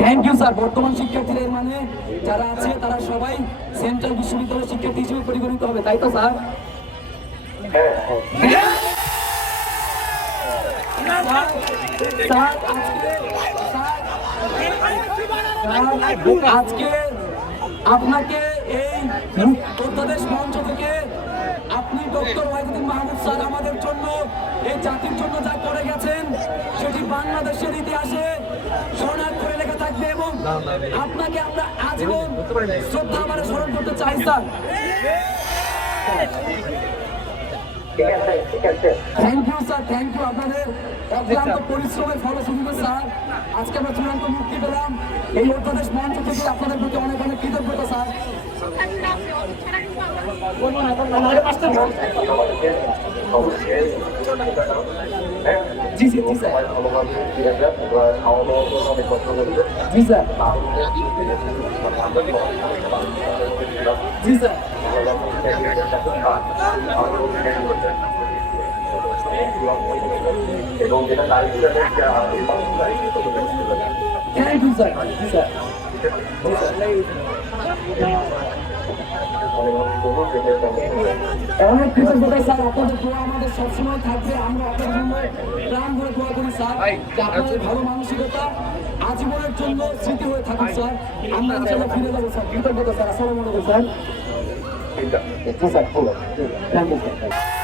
Thank you sir. বর্তমান শিক্ষার্থীদের মানে যারা আছে তারা সবাই সেন্ট্রাল বিশ্ববিদ্যালয়ের শিক্ষার্থী হিসেবে পরিগণিত হবে, তাই তো স্যার? আজকে আপনাকে এই অধ্যাদেশ মঞ্চ থেকে আপনি ডক্টর ওয়াহিদুদ্দিন মাহমুদ স্যার আমাদের জন্য এই জাতির জন্য যা করে গেছেন সেটি বাংলাদেশের ইতিহাসে স্বর্ণাক্ষরে লেখা থাকবে এবং আপনাকে আমরা আজীবন শ্রদ্ধা আমাদের স্মরণ করতে চাই sir. Thank you sir, thank you. আপনাদের অক্লান্ত পরিশ্রমের ফলশ্রুতিতে স্যার আজকে আমরা চূড়ান্ত মুক্তি পেলাম। এই অধ্যাদেশ মঞ্চ থেকে আপনাদের প্রতি অনেক অনেক কৃতজ্ঞতা স্যার। জি জি জি স্যার, জি স্যার, জি স্যার। এবং যেটা থ্যাংক ইউ স্যার, জি স্যার। অনেক কৃতজ্ঞতা স্যার, আপনাদের দোয়া আমাদের সবসময় থাকবে। আমরা আপনার জন্য প্রাণ ভরে দোয়া করি স্যার, যে আপনাদের ভালো মানসিকতা আজীবনের জন্য স্মৃতি হয়ে থাকুক স্যার। আমরা ইনশাআল্লাহ ফিরে যাবো স্যার। কৃতজ্ঞতা স্যার। আসসালামু আলাইকুম স্যার। জি স্যার, থ্যাংক ইউ স্যার।